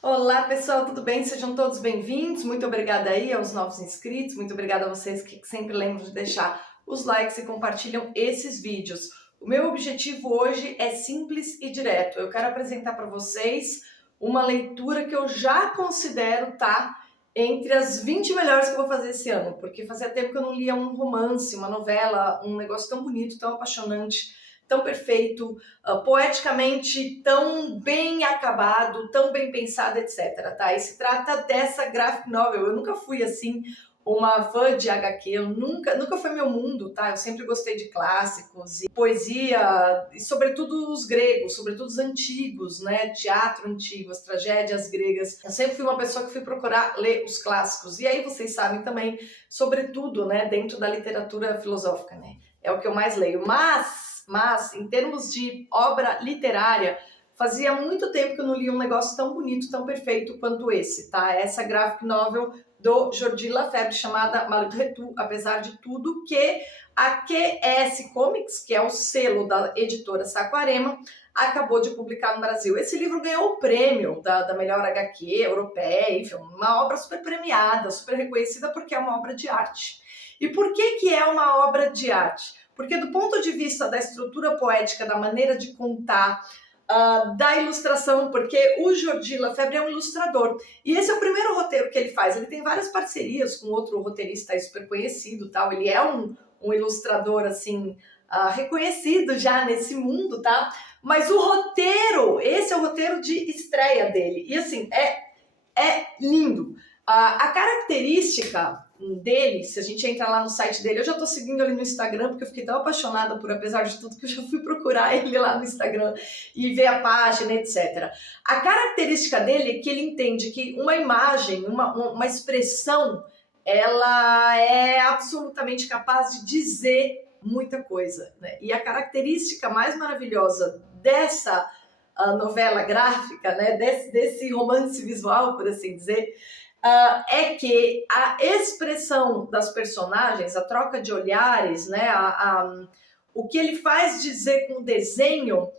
Olá pessoal, tudo bem? Sejam todos bem-vindos. Muito obrigada aí aos novos inscritos, muito obrigada a vocês que sempre lembram de deixar os likes e compartilham esses vídeos. O meu objetivo hoje é simples e direto. Eu quero apresentar para vocês uma leitura que eu já considero entre as 20 melhores que eu vou fazer esse ano, porque fazia tempo que eu não lia um romance, uma novela, um negócio tão bonito, tão apaixonante, tão perfeito, poeticamente tão bem acabado, tão bem pensado, etc. Tá? E se trata dessa graphic novel. Eu nunca fui assim uma fã de HQ, eu nunca foi meu mundo, tá? Eu sempre gostei de clássicos e poesia, e sobretudo os gregos, sobretudo os antigos, né? Teatro antigo, as tragédias gregas. Eu sempre fui uma pessoa que fui procurar ler os clássicos. E aí vocês sabem também, sobretudo, né, dentro da literatura filosófica, né? É o que eu mais leio. Mas, em termos de obra literária, fazia muito tempo que eu não li um negócio tão bonito, tão perfeito quanto esse, tá? Essa graphic novel do Jordi Lafèvre, chamada Malgré Tout, apesar de tudo, que a QS Comics, que é o selo da editora Saquarema, acabou de publicar no Brasil. Esse livro ganhou o prêmio da melhor HQ europeia, enfim, uma obra super premiada, super reconhecida, porque é uma obra de arte. E por que é uma obra de arte? Porque do ponto de vista da estrutura poética, da maneira de contar, da ilustração, porque o Jordi Lafèvre é um ilustrador. E esse é o primeiro roteiro que ele faz. Ele tem várias parcerias com outro roteirista super conhecido, tal. Ele é um ilustrador, assim, reconhecido já nesse mundo, tá? Mas o roteiro, esse é o roteiro de estreia dele. E, assim, é lindo. A característica dele, se a gente entra lá no site dele, eu já tô seguindo ele no Instagram, porque eu fiquei tão apaixonada por apesar de tudo, que eu já fui procurar ele lá no Instagram e ver a página, etc. A característica dele é que ele entende que uma imagem, uma expressão, ela é absolutamente capaz de dizer muita coisa, né? E a característica mais maravilhosa dessa novela gráfica, né, desse romance visual, por assim dizer, é que a expressão das personagens, a troca de olhares, né, o que ele faz dizer com o desenho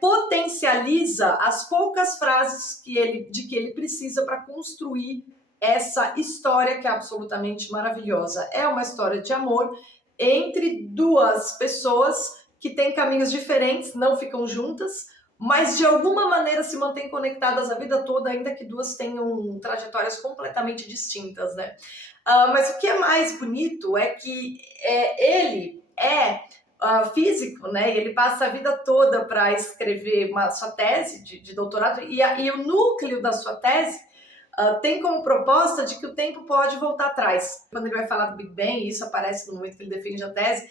potencializa as poucas frases de que ele precisa para construir essa história que é absolutamente maravilhosa. É uma história de amor entre duas pessoas que têm caminhos diferentes, não ficam juntas, mas de alguma maneira se mantêm conectadas a vida toda, ainda que duas tenham trajetórias completamente distintas, né? Mas o que é mais bonito é que ele é físico, né? Ele passa a vida toda para escrever sua tese de doutorado, e o núcleo da sua tese tem como proposta de que o tempo pode voltar atrás. Quando ele vai falar do Big Bang, isso aparece no momento que ele defende a tese,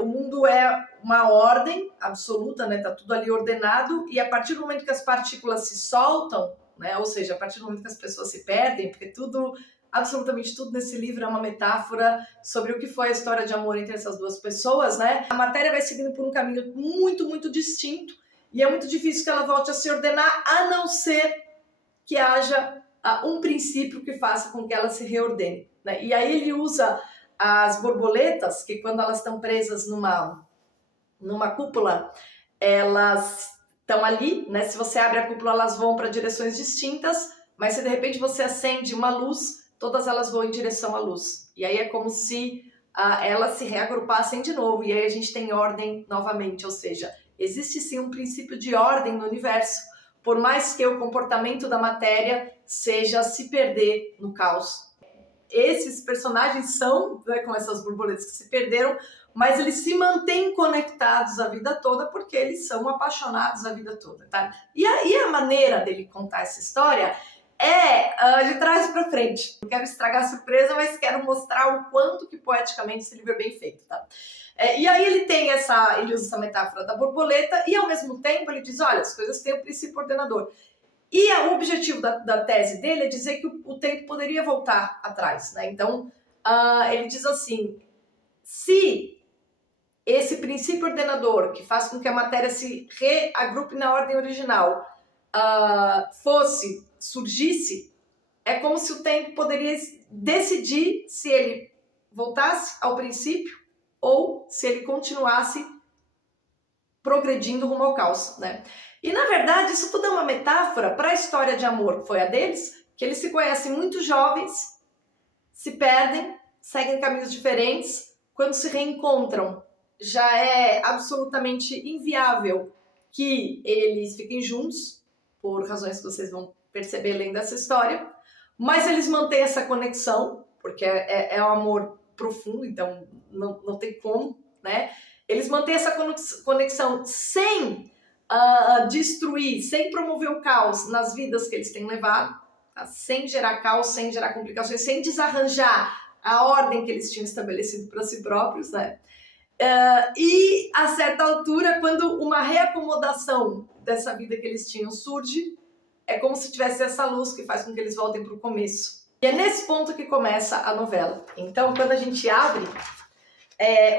o mundo é uma ordem absoluta, né? Tá tudo ali ordenado, e a partir do momento que as partículas se soltam, né? Ou seja, a partir do momento que as pessoas se perdem, porque absolutamente tudo nesse livro é uma metáfora sobre o que foi a história de amor entre essas duas pessoas, né? A matéria vai seguindo por um caminho muito, muito distinto, e é muito difícil que ela volte a se ordenar, a não ser que haja um princípio que faça com que ela se reordene, né? E aí ele usa as borboletas, que quando elas estão presas numa cúpula, elas estão ali, né? Se você abre a cúpula, elas vão para direções distintas, mas se de repente você acende uma luz, todas elas vão em direção à luz. E aí é como se elas se reagrupassem de novo, e aí a gente tem ordem novamente, ou seja, existe sim um princípio de ordem no universo, por mais que o comportamento da matéria seja se perder no caos. Esses personagens são, né, com essas borboletas que se perderam, mas eles se mantêm conectados a vida toda porque eles são apaixonados a vida toda, tá? E aí a maneira dele contar essa história de trás para frente. Não quero estragar a surpresa, mas quero mostrar o quanto que poeticamente esse livro é bem feito, tá? E aí ele usa essa metáfora da borboleta e ao mesmo tempo ele diz, olha, as coisas têm um princípio ordenador. E o objetivo da tese dele é dizer que o tempo poderia voltar atrás, né? Então, ele diz assim, se esse princípio ordenador, que faz com que a matéria se reagrupe na ordem original, surgisse, é como se o tempo poderia decidir se ele voltasse ao princípio ou se ele continuasse progredindo rumo ao caos, né? E na verdade isso tudo é uma metáfora para a história de amor que foi a deles, que eles se conhecem muito jovens, se perdem, seguem caminhos diferentes, quando se reencontram já é absolutamente inviável que eles fiquem juntos, por razões que vocês vão perceber lendo essa história, mas eles mantêm essa conexão, porque é um amor profundo, então não tem como, né? Eles mantêm essa conexão sem destruir, sem promover o caos nas vidas que eles têm levado, tá? Sem gerar caos, sem gerar complicações, sem desarranjar a ordem que eles tinham estabelecido para si próprios, né? E a certa altura, quando uma reacomodação dessa vida que eles tinham surge, é como se tivesse essa luz que faz com que eles voltem para o começo. E é nesse ponto que começa a novela. Então, quando a gente abre,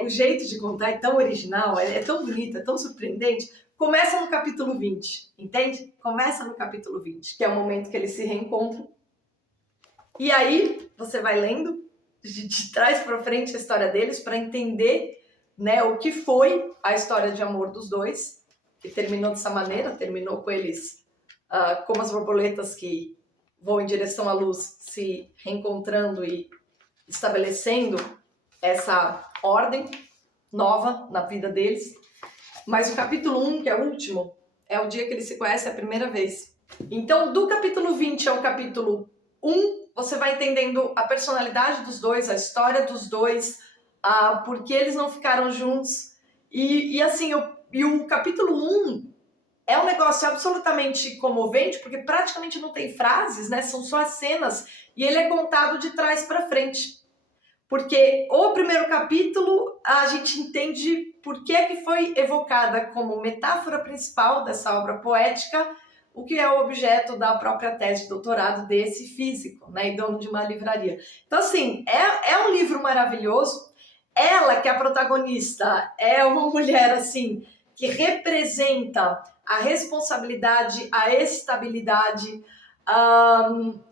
o jeito de contar é tão original, é tão bonito, é tão surpreendente. Começa no capítulo 20, entende? Começa no capítulo 20, que é o momento que eles se reencontram. E aí, você vai lendo de trás para frente a história deles para entender, né, o que foi a história de amor dos dois, que terminou dessa maneira, terminou com eles como as borboletas que vão em direção à luz, se reencontrando e estabelecendo essa ordem nova na vida deles. Mas o capítulo 1, que é o último, é o dia que eles se conhecem a primeira vez. Então, do capítulo 20 ao capítulo 1, você vai entendendo a personalidade dos dois, a história dos dois, por que eles não ficaram juntos. E assim, o capítulo 1 é um negócio absolutamente comovente, porque praticamente não tem frases, né? São só as cenas, e ele é contado de trás para frente. Porque o primeiro capítulo a gente entende por que foi evocada como metáfora principal dessa obra poética o que é o objeto da própria tese de doutorado desse físico, né, e dono de uma livraria. Então, assim, é um livro maravilhoso. Ela, que é a protagonista, é uma mulher, assim, que representa a responsabilidade, a estabilidade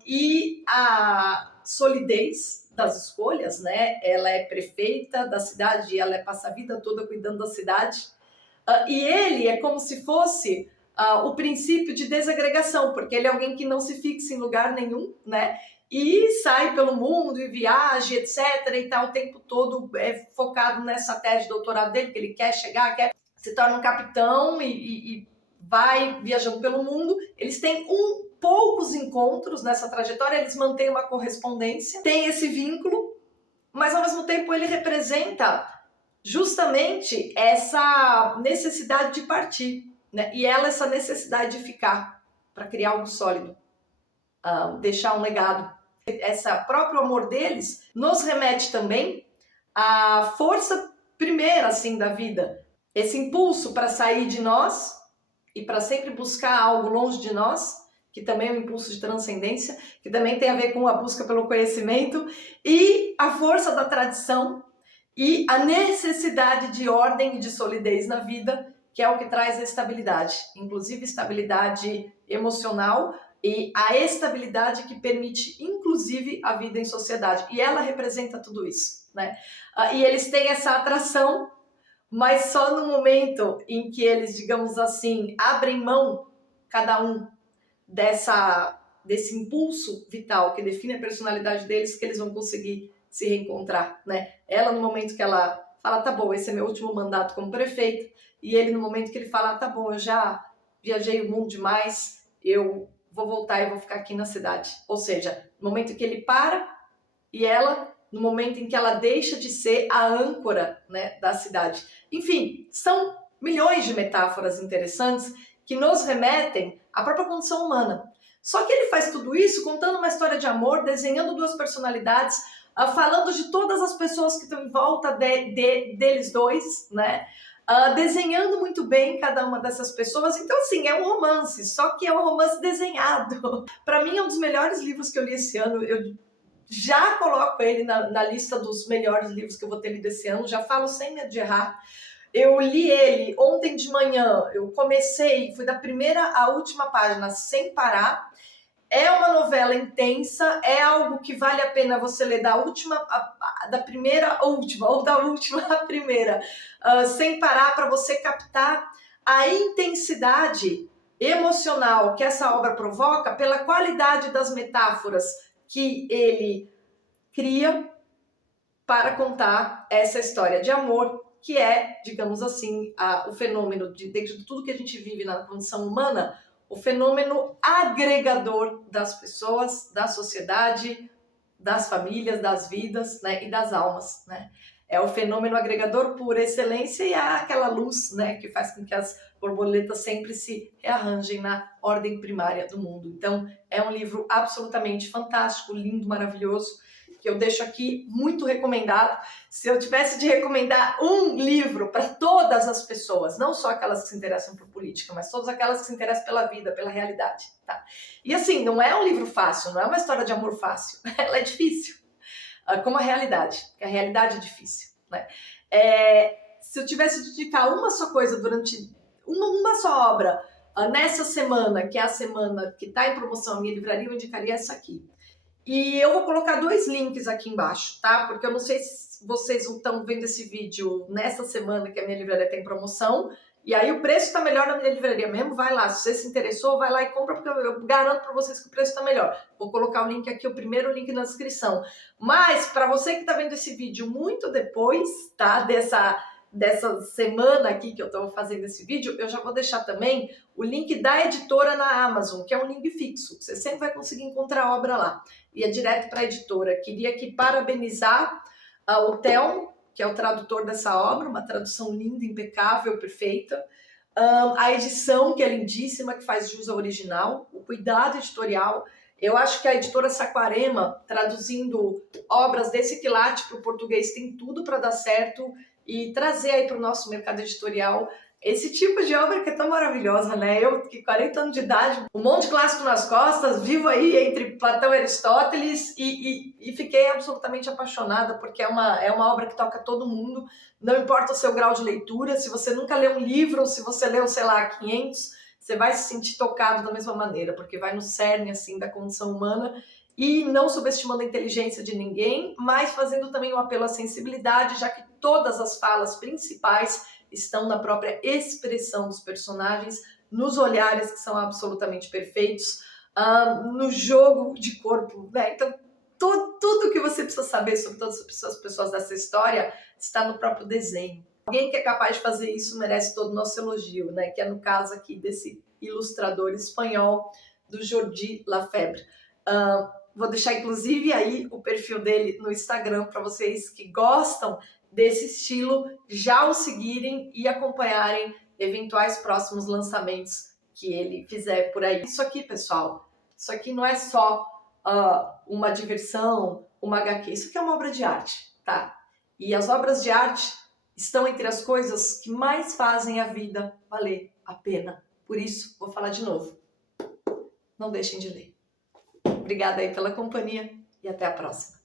e a solidez das escolhas, né? Ela é prefeita da cidade, ela passa a vida toda cuidando da cidade. E ele é como se fosse o princípio de desagregação, porque ele é alguém que não se fixa em lugar nenhum, né? E sai pelo mundo e viaja, etc. E tá o tempo todo focado nessa tese de doutorado dele, que ele quer chegar, se torna um capitão e vai viajando pelo mundo. Eles têm poucos encontros nessa trajetória, eles mantêm uma correspondência, tem esse vínculo, mas ao mesmo tempo ele representa justamente essa necessidade de partir, né? E ela, essa necessidade de ficar para criar algo sólido, deixar um legado. Esse próprio amor deles nos remete também à força primeira assim da vida, esse impulso para sair de nós e para sempre buscar algo longe de nós, que também é um impulso de transcendência, que também tem a ver com a busca pelo conhecimento, e a força da tradição e a necessidade de ordem e de solidez na vida, que é o que traz a estabilidade, inclusive estabilidade emocional e a estabilidade que permite, inclusive, a vida em sociedade. E ela representa tudo isso, né? E eles têm essa atração, mas só no momento em que eles, digamos assim, abrem mão, cada um, desse impulso vital que define a personalidade deles, que eles vão conseguir se reencontrar, né? Ela, no momento que ela fala, tá bom, esse é meu último mandato como prefeito, e ele, no momento que ele fala, tá bom, eu já viajei o mundo demais, eu vou voltar e vou ficar aqui na cidade. Ou seja, no momento que ele para, e ela, no momento em que ela deixa de ser a âncora, né, da cidade. Enfim, são milhões de metáforas interessantes que nos remetem à própria condição humana. Só que ele faz tudo isso contando uma história de amor, desenhando duas personalidades, falando de todas as pessoas que estão em volta deles dois, né? Desenhando muito bem cada uma dessas pessoas. Então, assim, é um romance, só que é um romance desenhado. Para mim, é um dos melhores livros que eu li esse ano. Eu já coloco ele na lista dos melhores livros que eu vou ter lido esse ano, já falo sem medo de errar. Eu li ele ontem de manhã, eu comecei, fui da primeira à última página sem parar. É uma novela intensa, é algo que vale a pena você ler da primeira à última, ou da última à primeira, sem parar, para você captar a intensidade emocional que essa obra provoca, pela qualidade das metáforas que ele cria para contar essa história de amor, que é, digamos assim, o fenômeno dentro de tudo que a gente vive na condição humana, o fenômeno agregador das pessoas, da sociedade, das famílias, das vidas, né, e das almas, né? É o fenômeno agregador por excelência e é aquela luz, né, que faz com que as borboletas sempre se rearranjem na ordem primária do mundo. Então, é um livro absolutamente fantástico, lindo, maravilhoso, que eu deixo aqui muito recomendado. Se eu tivesse de recomendar um livro para todas as pessoas, não só aquelas que se interessam por política, mas todas aquelas que se interessam pela vida, pela realidade, tá? E assim, não é um livro fácil, não é uma história de amor fácil, ela é difícil, como a realidade, porque a realidade é difícil, né? Se eu tivesse de indicar uma só coisa durante uma só obra nessa semana, que é a semana que está em promoção na minha livraria, eu indicaria essa aqui. E eu vou colocar 2 links aqui embaixo, tá? Porque eu não sei se vocês estão vendo esse vídeo nessa semana que a minha livraria tem promoção. E aí o preço está melhor na minha livraria mesmo. Vai lá, se você se interessou, vai lá e compra, porque eu garanto para vocês que o preço está melhor. Vou colocar o link aqui, o primeiro link na descrição. Mas para você que está vendo esse vídeo muito depois, tá? Dessa semana aqui que eu estou fazendo esse vídeo, eu já vou deixar também o link da editora na Amazon, que é um link fixo. Você sempre vai conseguir encontrar a obra lá. E é direto para a editora. Queria aqui parabenizar o Theo, que é o tradutor dessa obra, uma tradução linda, impecável, perfeita. A edição, que é lindíssima, que faz jus ao original, o cuidado editorial. Eu acho que a editora Saquarema, traduzindo obras desse quilate para o português, tem tudo para dar certo e trazer aí para o nosso mercado editorial esse tipo de obra que é tão maravilhosa, né? Eu, que 40 anos de idade, um monte de clássico nas costas, vivo aí entre Platão e Aristóteles e fiquei absolutamente apaixonada, porque é uma obra que toca todo mundo, não importa o seu grau de leitura, se você nunca leu um livro, ou se você leu, sei lá, 500, você vai se sentir tocado da mesma maneira, porque vai no cerne, assim, da condição humana, e não subestimando a inteligência de ninguém, mas fazendo também um apelo à sensibilidade, já que todas as falas principais estão na própria expressão dos personagens, nos olhares que são absolutamente perfeitos, no jogo de corpo, né? Então, tudo que você precisa saber sobre todas as pessoas dessa história está no próprio desenho. Alguém que é capaz de fazer isso merece todo o nosso elogio, né? Que é no caso aqui desse ilustrador espanhol, do Jordi Lafebre. Vou deixar inclusive aí o perfil dele no Instagram para vocês que gostam desse estilo já o seguirem e acompanharem eventuais próximos lançamentos que ele fizer por aí. Isso aqui, pessoal, isso aqui não é só uma diversão, uma HQ, isso aqui é uma obra de arte, tá? E as obras de arte estão entre as coisas que mais fazem a vida valer a pena. Por isso, vou falar de novo. Não deixem de ler. Obrigada aí pela companhia e até a próxima.